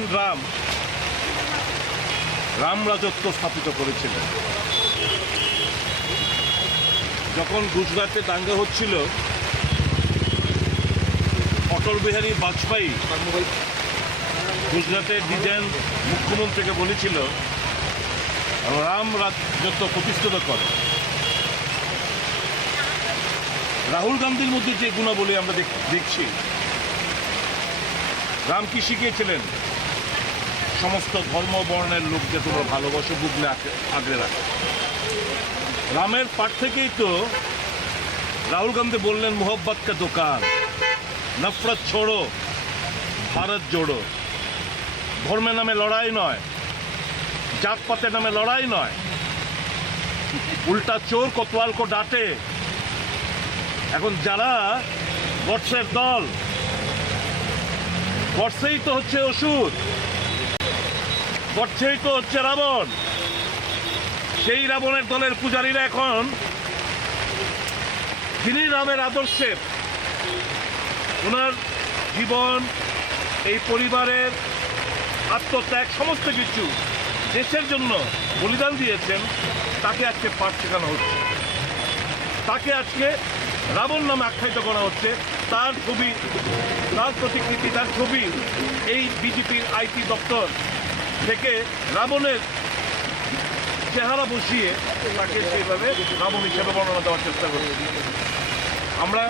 ভগবান রাম রাজত্ব স্থাপিত করেছিলেন। যখন গুজরাটে দাঙ্গা হচ্ছিল, অটল বিহারী বাজপেয়ী গুজরাটের ডিজাইন মুখ্যমন্ত্রীকে বলেছিল রাম রাজত্ব প্রতিষ্ঠিত করে। রাহুল গান্ধীর মধ্যে যে গুণাবলী আমরা দেখছি, রাম কি শিখিয়েছিলেন? সমস্ত ধর্ম বর্ণের লোককে তোমরা ভালোবাসো, বুঝলে আগলে রাখো। রামের পাঠ থেকেই তো রাহুল গান্ধী বললেন মোহব্বত কা দোকান, নফরত ছোড়ো, ভারত জোড়ো। ধর্মের নামে লড়াই নয়, জাতপাতের নামে লড়াই নয়। উল্টা চোর কোতোয়াল কো ডাঁটে। এখন যারা গডসের দল, গডসেই তো হচ্ছে অসুর, গডসেই তো হচ্ছে রাবণ। সেই রাবণের দলের পূজারীরা এখন, যিনি রামের আদর্শের, ওনার জীবন, এই পরিবারের আত্মত্যাগ, সমস্ত কিছু দেশের জন্য বলিদান দিয়েছেন, তাকে আজকে পাঠ শেখানো হচ্ছে। তাকে আজকে রাবণ নামে আখ্যায়িত করা হচ্ছে। তার ছবি, তার প্রতিকৃতি, তার ছবি এই বিজেপির আইটি দপ্তর থেকে রাবণের চেহারা বসিয়ে তাকে সেইভাবে রাবণ হিসেবে বর্ণনা দেওয়ার চেষ্টা করছে। আমরা